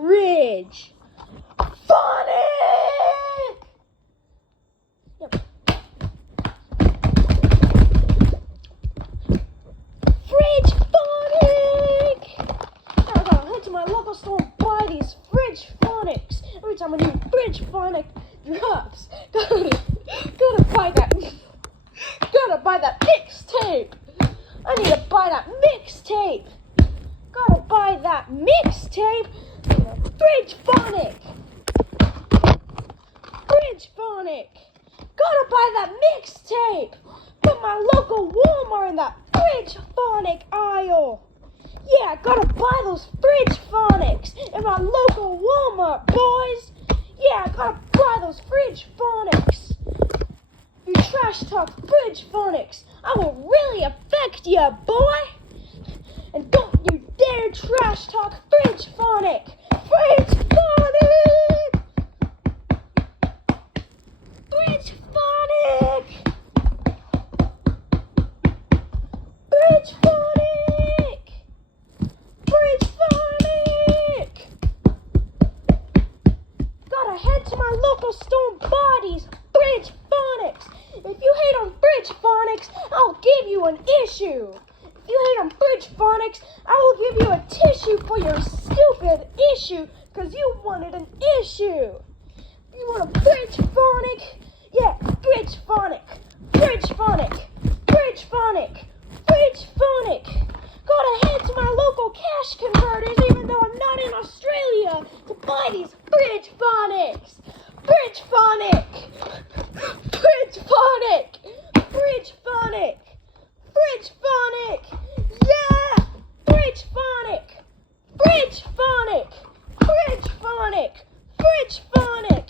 fridge. Phonic! Yep. Fridge phonic! Now I gotta head to my local store and buy these fridge phonics. Every time a new fridge phonic drops, gotta buy that mixtape. I need to buy that mixtape. Gotta buy that mixtape. Fridge phonic. Fridge phonic. Gotta buy that mixtape. Put my local Walmart in that fridge phonic aisle. Yeah, gotta buy those fridge phonics in my local Walmart, boys. Yeah, gotta buy those fridge phonics. You trash talk fridge phonics, I will really affect ya, boy. And don't you dare trash talk fridge phonic. Fridge phonic. Fridge phonic. Fridge phonic. Fridge phonic. Gotta head to my local store and buy these fridge phonics. If you hate on fridge phonics, I'll give you an issue. If you hate on fridge phonics, I will give you a tissue for your stupid issue, because you wanted an issue. You want a fridge phonic? Yeah, fridge phonic. Fridge phonic. Fridge phonic. Fridge phonic. Gotta head to my local cash converters, even though I'm not in Australia, to buy these fridge phonics. Fridge phonic. Fridge phonic. Fridge phonic. Fridge phonic. Yeah. Fridge phonic. Fridge phonic. Fridge phonic. Fridge phonic.